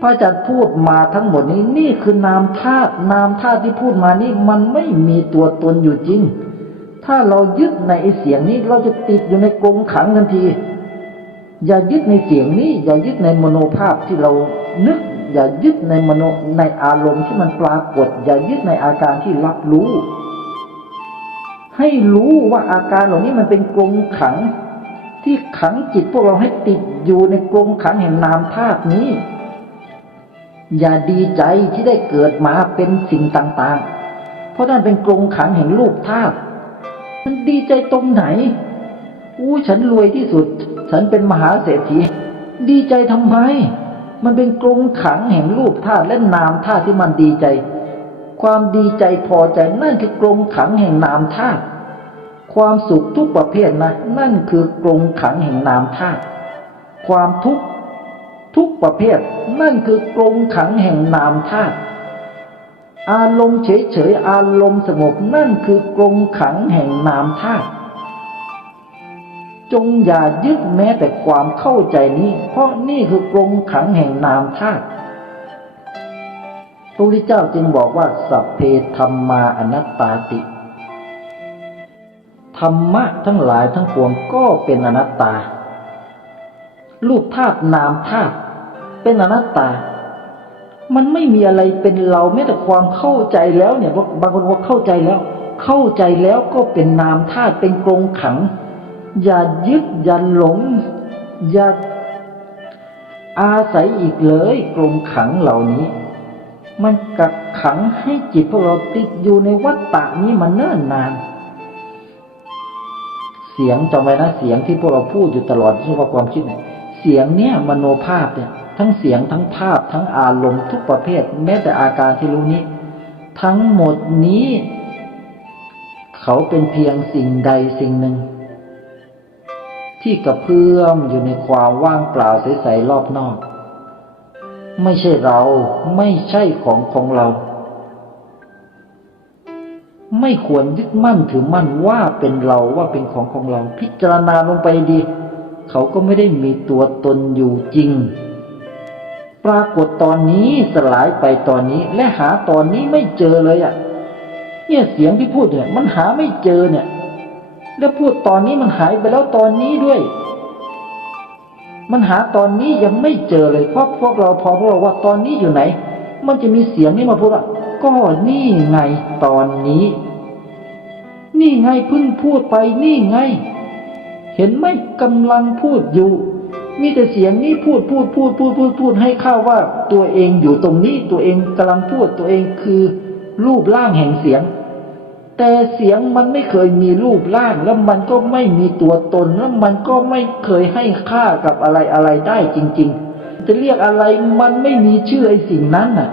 พระอาจารย์พูดมาทั้งหมดนี้ นี่คือนามธาตุนามธาตุที่พูดมานี่มันไม่มีตัวตนอยู่จริง ถ้าเรายึดในเสียงนี้เราจะติดอยู่ในกรงขังทันที อย่ายึดในเสียงนี้ อย่ายึดในมโนภาพที่เรานึก อย่ายึดในมโนในอารมณ์ที่มันปรากฏ อย่ายึดในอาการที่รับรู้ ให้รู้ว่าอาการเหล่านี้มันเป็นกรงขัง ที่ขังจิตพวกเราให้ติดอยู่ในกรงขังแห่งนามธาตุนี้ อย่าดีใจที่ได้เกิดมาเป็นสิ่งต่างๆ เพราะนั่นเป็นกรงขังแห่งรูปธาตุมันดีใจตรงไหน อู้ฉันรวยที่สุด ฉันเป็นมหาเศรษฐี ดีใจทำไม มันเป็นกรงขังแห่งรูปธาตุและนามธาตุที่มันดีใจ ความดีใจพอใจนั่นคือกรงขังแห่งนามธาตุ ความสุขทุกประเภทนะ นั่นคือกรงขังแห่งนามธาตุ ความทุกข์ ทุกประเภทนั่นคือกรงขังแห่งนามธาตุอารมณ์เฉยๆอารมณ์สงบนั่นคือกรงขังแห่งนามธาตุจงอย่ายึดแม้แต่ความเข้าใจนี้ เพราะนี่คือกรงขังแห่งนามธาตุพระพุทธเจ้าจึงบอกว่า สัพเพธรรมาอนัตตาติ ธรรมะทั้งหลายทั้งปวงก็เป็นอนัตตา รูปธาตุนามธาตุเป็นอนัตตา มันไม่มีอะไรเป็นเราแม้แต่ความเข้าใจแล้วเนี่ยบางคนว่าเข้าใจแล้ว เข้าใจแล้วก็เป็นนามธาตุเป็นกรงขัง อย่ายึดอย่าหลง อย่าอาศัยอีกเลยกรงขังเหล่านี้ มันกักขังให้จิตพวกเราติดอยู่ในวัฏฏะนี้มาเนิ่นนาน เสียงจำไว้นะเสียงที่พวกเราพูดอยู่ตลอดที่ว่าความคิดเนี่ย เสียงเนี่ยมโนภาพเนี่ย ทั้งเสียงทั้งภาพทั้งอารมณ์ทุกประเภท แม้แต่อาการที่รู้นี้ ทั้งหมดนี้ เขาเป็นเพียงสิ่งใดสิ่งหนึ่ง ที่กระเพื่อมอยู่ในความว่างเปล่าใสๆรอบนอก ไม่ใช่เราไม่ใช่ของของเรา ไม่ควรยึดมั่นถือมั่นว่าเป็นเราว่าเป็นของของเรา พิจารณาลงไปดี เขาก็ไม่ได้มีตัวตนอยู่จริง ปรากฏตอนนี้สลายไปตอนนี้และหาตอนนี้ไม่เจอเลยอะ่ะ เนี่ยเสียงที่พูดเนี่ย มันหาไม่เจอเนี่ย แล้วพูดตอนนี้มันหายไปแล้วตอนนี้ด้วย มันหาตอนนี้ยังไม่เจอเลยเพราะพวกเราพอพวกเราว่าตอนนี้อยู่ไหน มันจะมีเสียงนี้มาพูดว่าก็นี่ไงตอนนี้ นี่ไงเพิ่งพูดไปนี่ไง เห็นไหมกำลังพูดอยู่ มีแต่เสียงนี้พูดพูดพูดพูดพูดพูดให้ข้าว่าตัวเองอยู่ตรงนี้ตัวเองกำลังพูดตัวเองคือ รูปร่างแห่งเสียง แต่เสียงมันไม่เคยมีรูปร่างแล้วมันก็ไม่มีตัวตนแล้วมันก็ไม่เคยให้ค่ากับอะไรอะไรได้จริง ๆ จะเรียกอะไรมันไม่มีชื่อไอ้สิ่งนั้นน่ะ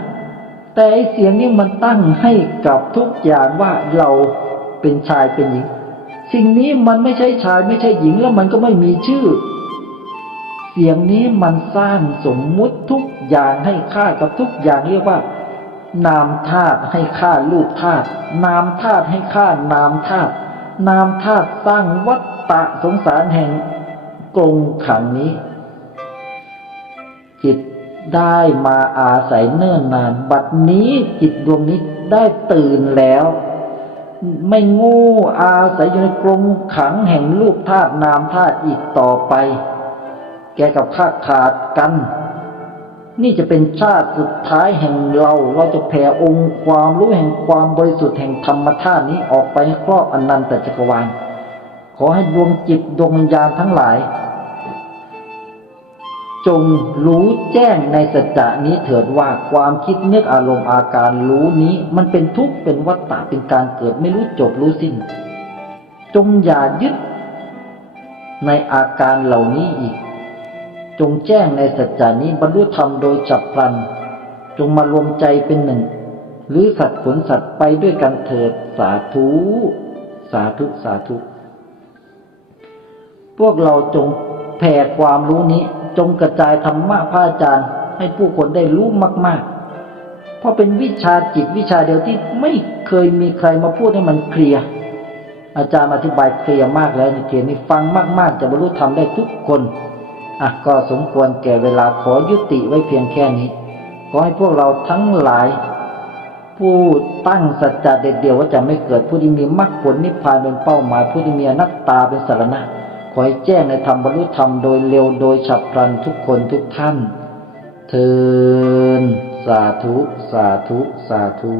แต่ไอ้เสียงนี้มันตั้งให้กับทุกอย่างว่าเราเป็นชายเป็นหญิง สิ่งนี้มันไม่ใช่ชายไม่ใช่หญิงแล้วมันก็ไม่มีชื่อ เสียงนี้มันสร้างสมมุติทุกอย่างให้ค่ากับทุกอย่างเรียกว่า นามธาตุให้ค่ารูปธาตุนามธาตุให้ค่านามธาตุนามธาตุสร้างวัฏฏะสงสารแห่งกรงขังนี้ จิตได้มาอาศัยเนิ่นนาน บัดนี้จิตดวงนี้ได้ตื่นแล้ว ไม่ง่อาศัยอยู่ในกรงขังแห่งรูปธาตุนามธาตุอีกต่อไป แกกับข้าขาดกัน นี่จะเป็นชาติสุดท้ายแห่งเรา เราจะแผ่องค์ความรู้แห่งความบริสุทธิ์แห่งธรรมธาตุนี้ออกไปครอบอนันตจักรวาล ขอให้ดวงจิตดวงวิญญาณทั้งหลาย จงรู้แจ้งในสัจจะนี้เถิดว่าความคิดนึกอารมณ์อาการรู้นี้ มันเป็นทุกข์เป็นวัฏฏะเป็นการเกิดไม่รู้จบรู้สิ้น จงอย่ายึดในอาการเหล่านี้อีก จงแจ้งในสัจจานี้บรรลุธรรมโดยจับพลัน จงมารวมใจเป็นหนึ่ง หรือสัตว์ผลสัตว์ไปด้วยกันเถิดสาธุ สาธุสาธุ พวกเราจงแผ่ความรู้นี้ จงกระจายธรรมะพระอาจารย์ ให้ผู้คนได้รู้มาก ๆ เพราะเป็นวิชาจิตวิชาเดียวที่ไม่เคยมีใครมาพูดให้มันเคลียร์อาจารย์อธิบายเคลียร์มากแล้วในเขียนนี้ฟังมาก ๆ จะบรรลุธรรมได้ทุกคนอะก็สมควรแก่เวลาขอยุติไว้เพียงแค่นี้ ขอให้พวกเราทั้งหลาย ผู้ตั้งสัจจะเด็ดเดียวว่าจะไม่เกิดผู้ที่มีมรรคผลนิพพานเป็นเป้าหมายผู้ที่มีอนัตตาเป็นสารณะ ขอให้แจ้งในธรรมบรรลุธรรมโดยเร็วโดยฉับพลันทุกคนทุกท่านเทินสาธุ สาธุ สาธุ